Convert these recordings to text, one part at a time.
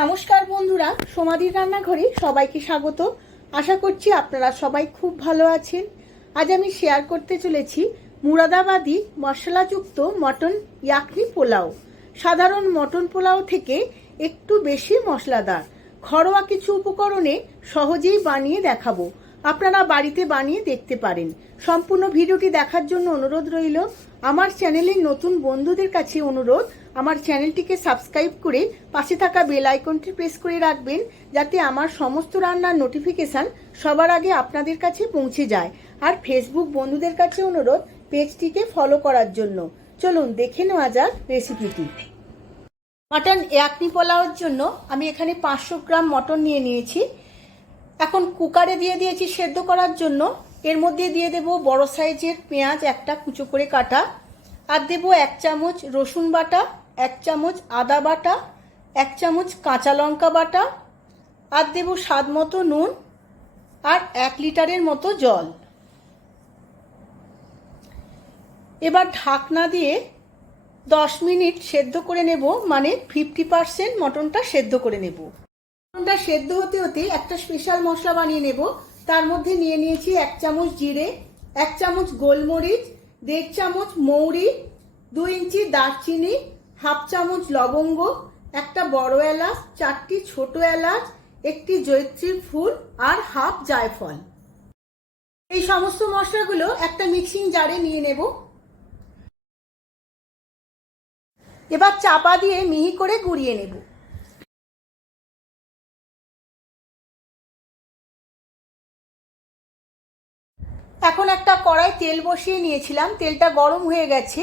নমস্কার বন্ধুরা, সোমাদির রান্নাঘরে সবাইকে স্বাগত। আশা করছি আপনারা সবাই খুব ভালো আছেন। আজ আমি শেয়ার করতে চলেছি মুরাদাবাদি মশলাযুক্ত মটন ইয়াকনি পোলাও। সাধারণ মটন পোলাও থেকে একটু বেশি মশলাদার, ঘরোয়া কিছু উপকরণে সহজেই বানিয়ে দেখাবো। আপনারা বাড়িতে বানিয়ে দেখতে পারেন। সম্পূর্ণ ভিডিওটি দেখার জন্য অনুরোধ রইল। আমার চ্যানেলের নতুন বন্ধুদের কাছে অনুরোধ, আমার চ্যানেলটিকে সাবস্ক্রাইব করে পাশে থাকা বেল আইকনটি প্রেস করে রাখবেন, যাতে আমার সমস্ত রান্নার নোটিফিকেশান সবার আগে আপনাদের কাছে পৌঁছে যায়। আর ফেসবুক বন্ধুদের কাছে অনুরোধ, পেজটিকে ফলো করার জন্য। চলুন দেখে নেওয়া যাক রেসিপিটি। মটন ইয়াকনি পোলাওর জন্য আমি এখানে 500 গ্রাম মটন নিয়ে নিয়েছি। এখন কুকারে দিয়ে দিয়েছি সেদ্ধ করার জন্য। এর মধ্যে দিয়ে দেব বড় সাইজের পেঁয়াজ একটা কুচো করে কাটা, আর দেব 1 চামচ রসুন বাটা, 1 চামচ আদা বাটা, 1 চামচ কাঁচা লঙ্কা বাটা, আর দেব স্বাদ মতো নুন, আর 1 লিটারের মতো জল। এবার ঢাকনা দিয়ে 10 মিনিট সেদ্ধ করে নেব, মানে 50% মটনটা সেদ্ধ করে নেব। মটনটা সেদ্ধ হতে হতে একটা স্পেশাল মশলা বানিয়ে নেব। তার মধ্যে নিয়ে নিয়েছি 1 চামচ জিরে, 1 চামচ গোলমরিচ, 1.5 চামচ মৌরি, 2 ইঞ্চি দারচিনি, 1/2 চামচ লবঙ্গ, একটা বড় এলাচ, 4টি ছোট এলাচ, একটি জয়িত্রী ফুল, আর 1/2 জায়ফল। এই সমস্ত মশলাগুলো একটা মিক্সিং জারে নিয়ে নেব। এবার চাপা দিয়ে মিহি করে গুঁড়িয়ে নেব। এখন একটা কড়াই তেল বসিয়ে নিয়েছিলাম, তেলটা গরম হয়ে গেছে।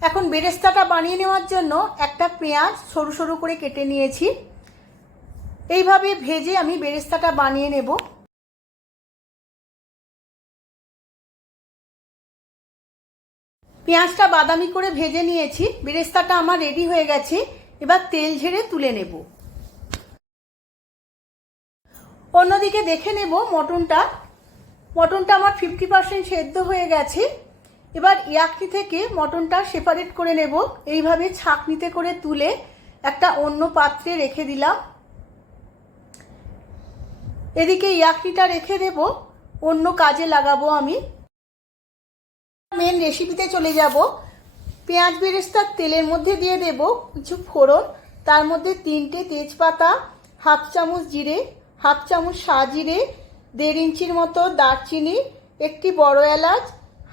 এখন বেরেস্তাটা বানিয়ে নেওয়ার জন্য একটা পেঁয়াজ সরু সরু করে কেটে নিয়েছি। এইভাবে ভেজে আমি বেরেস্তাটা বানিয়ে নেব। পেঁয়াজটা বাদামি করে ভেজে নিয়েছি, বেরেস্তাটা আমার রেডি হয়ে গেছে। এবার তেল ঝেড়ে তুলে নেব। অন্যদিকে দেখে নেব মটনটা আমার 50% সেদ্ধ হয়ে গেছে। এবার ইয়াকনি থেকে মটনটা সেপারেট করে নেব। এইভাবে ছাঁকনিতে করে তুলে একটা অন্য পাত্রে রেখে দিলাম। এদিকে ইয়াকনিটা রেখে দেব, অন্য কাজে লাগাবো আমি। মেন রেসিপিতে চলে যাব। পেঁয়াজ বেরেস্তার তেলের মধ্যে দিয়ে দেব কিছু ফোড়ন। তার মধ্যে 3টে তেজপাতা, 1/2 চামচ জিরে, 1/2 চামচ সাজিরে, 1.5 ইঞ্চির মতো দারচিনি, একটি বড় এলাচ,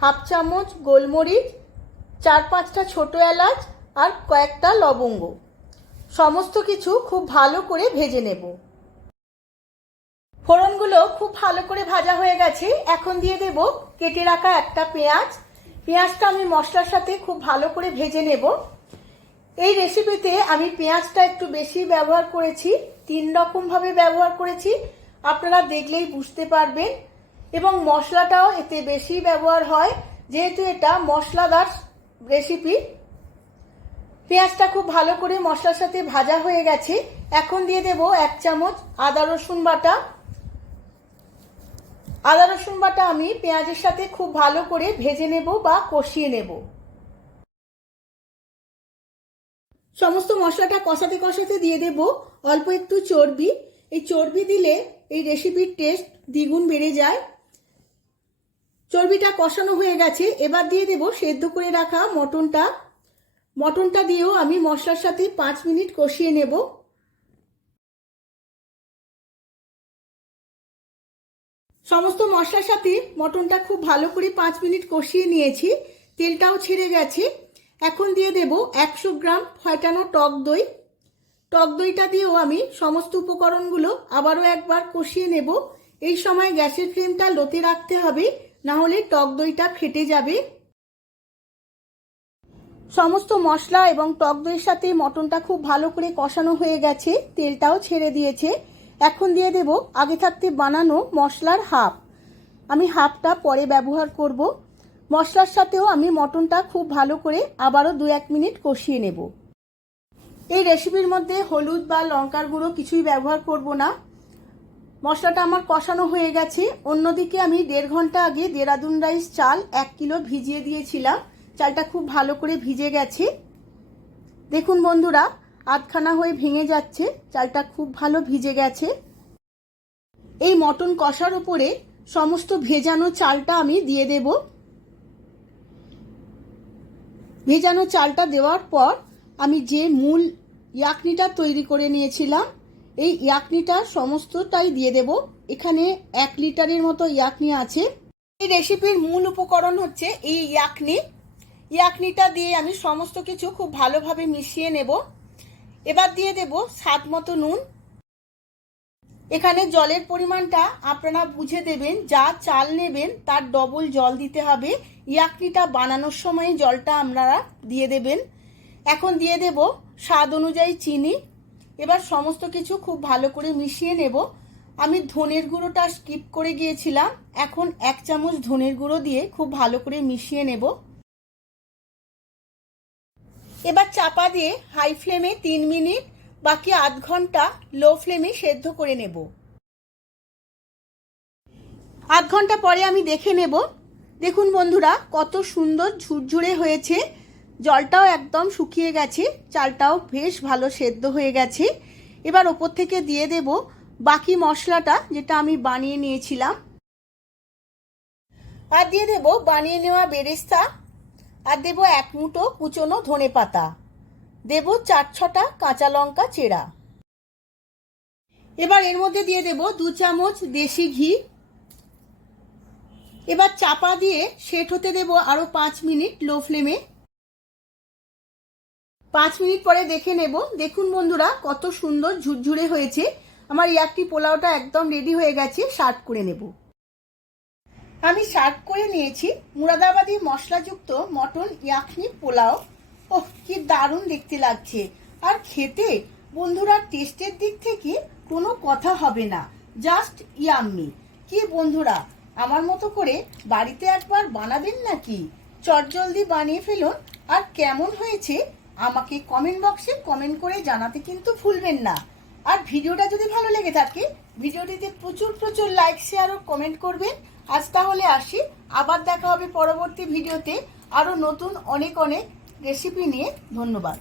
1/2 চামচ গোলমরিচ, 4-5টা ছোট এলাচ, আর কয়েকটা লবঙ্গ। সমস্ত কিছু খুব ভালো করে ভেজে নেব। ফোড়নগুলো খুব ভালো করে ভাজা হয়ে গেছে। এখন দিয়ে দেব কেটে রাখা একটা পেঁয়াজ। পেঁয়াজটা আমি মশলার সাথে খুব ভালো করে ভেজে নেব। এই রেসিপিতে আমি পেঁয়াজটা একটু বেশি ব্যবহার করেছি, 3 রকমভাবে ব্যবহার করেছি, আপনারা দেখলেই বুঝতে পারবেন। এবং মশলাটাও এতে বেশি ব্যবহার হয়, যেহেতু এটা মশলাদার রেসিপি। পেঁয়াজটা খুব ভালো করে মশলার সাথে ভাজা হয়ে গেছে। এখন দিয়ে দেব 1 চামচ আদা রসুন বাটা। আদা রসুন বাটা আমি পেঁয়াজের সাথে খুব ভালো করে ভেজে নেব বা কষিয়ে নেব। সমস্ত মশলাটা কষাতে কষাতে দিয়ে দেব অল্প একটু চর্বি। এই চর্বি দিলে এই রেসিপির টেস্ট দ্বিগুণ বেড়ে যায়। চর্বিটা কষানো হয়ে গেছে। এবার দিয়ে দেব সেদ্ধ করে রাখা মটনটা দিয়েও আমি মশলার সাথে 5 মিনিট কষিয়ে নেব। সমস্ত মশলার সাথে মটনটা খুব ভালো করে 5 মিনিট কষিয়ে নিয়েছি। তেলটাও ছেড়ে গেছে। এখন দিয়ে দেব 100 গ্রাম ফেটানো টক দই। টক দইটা দিয়েও আমি সমস্ত উপকরণগুলো আবারও একবার কষিয়ে নেব। এই সময় গ্যাসের ফ্লেমটা লোতে রাখতে হবে, না হলে টক দইটা ফেটে যাবে। সমস্ত মশলা এবং টক দইয়ের সাথে মটনটা খুব ভালো করে কষানো হয়ে গেছে, তেলটাও ছেড়ে দিয়েছে। এখন দিয়ে দেব আগে থাকতে বানানো মশলার হাফ। আমি হাফটা পরে ব্যবহার করব। মশলার সাথেও আমি মটনটা খুব ভালো করে আবারও 2-1 মিনিট কষিয়ে নেব। এই রেসিপির মধ্যে হলুদ বা লঙ্কার গুঁড়ো কিছুই ব্যবহার করব না। মশলাটা আমার কষানো হয়ে গেছে। অন্যদিকে আমি 1.5 ঘন্টা আগে দেরাদুন রাইস চাল 1 কিলো ভিজিয়ে দিয়েছিলাম। চালটা খুব ভালো করে ভিজে গেছে। দেখুন বন্ধুরা, আধখানা হয়ে ভেঙে যাচ্ছে। চালটা খুব ভালো ভিজে গেছে। এই মটন কষার উপরে সমস্ত ভেজানো চালটা আমি দিয়ে দেব। ভেজানো চালটা দেওয়ার পর আমি যে মূল ইয়াকনিটা তৈরি করে নিয়েছিলাম এই ইয়াকনিটা সমস্তটাই দিয়ে দেব। এখানে 1 লিটারের মতো ইয়াকনি আছে। এই রেসিপির মূল উপকরণ হচ্ছে এই ইয়াকনিটা দিয়ে আমি সমস্ত কিছু খুব ভালোভাবে মিশিয়ে নেব। এবার দিয়ে দেব স্বাদ মতো নুন। এখানে জলের পরিমাণটা আপনারা বুঝে দেবেন, যা চাল নেবেন তার ডবল জল দিতে হবে। ইয়াকনিটা বানানোর সময় জলটা আপনারা দিয়ে দেবেন। এখন দিয়ে দেব স্বাদ অনুযায়ী চিনি। এবার সমস্ত কিছু খুব ভালো করে মিশিয়ে নেব। আমি ধনের গুঁড়োটা স্কিপ করে গিয়েছিলাম, এখন 1 চামচ ধনের গুঁড়ো দিয়ে খুব ভালো করে মিশিয়ে নেব। এবার চাপা দিয়ে হাই ফ্লেমে 3 মিনিট, বাকি আধ ঘন্টা লো ফ্লেমে সেদ্ধ করে নেব। আধ ঘন্টা পরে আমি দেখে নেব। দেখুন বন্ধুরা, কত সুন্দর ঝুরঝুরে হয়েছে। জলটাও একদম শুকিয়ে গেছে, চালটাও বেশ ভালো সেদ্ধ হয়ে গেছে। এবার ওপর থেকে দিয়ে দেব বাকি মশলাটা যেটা আমি বানিয়ে নিয়েছিলাম। আর দিয়ে দেব বানিয়ে নেওয়া বেরেস্তা। আর দেব 1 মুঠো কুচনো ধনেপাতা। দেব 4-6টা কাঁচা লঙ্কা চেরা। এবার এর মধ্যে দিয়ে দেব 2 চামচ দেশি ঘি। এবার চাপা দিয়ে সেট হতে দেব আরো 5 মিনিট লো ফ্লেমে। 5 মিনিট পরে দেখে নেব। দেখুন বন্ধুরা, কত সুন্দর ঝুরঝুরে হয়েছে। আমার ইয়াকনি পোলাওটা একদম রেডি হয়ে গেছে। সার্ভ করে নেব। আমি সার্ভ করে নিয়েছি মুরাদাবাদি মশলাযুক্ত মটন ইয়াকনি পোলাও। ওহ, কি দারুণ দেখতে লাগছে। আর খেতে বন্ধুরা, টেস্টের দিক থেকে কোনো কথা হবে না, জাস্ট ইয়াম্মি। কি বন্ধুরা, আমার মতো করে বাড়িতে একবার বানাবেন নাকি? চটজলদি বানিয়ে ফেলুন। আর কেমন হয়েছে আমাকে কমেন্ট বক্সে কমেন্ট করে জানাতে কিন্তু ভুলবেন না। আর ভিডিওটা যদি ভালো লেগে থাকে ভিডিওটিতে প্রচুর লাইক, শেয়ার ও কমেন্ট করবেন। আজ তাহলে আসি, আবার দেখা হবে পরবর্তী ভিডিওতে আরো নতুন অনেক রেসিপি নিয়ে। ধন্যবাদ।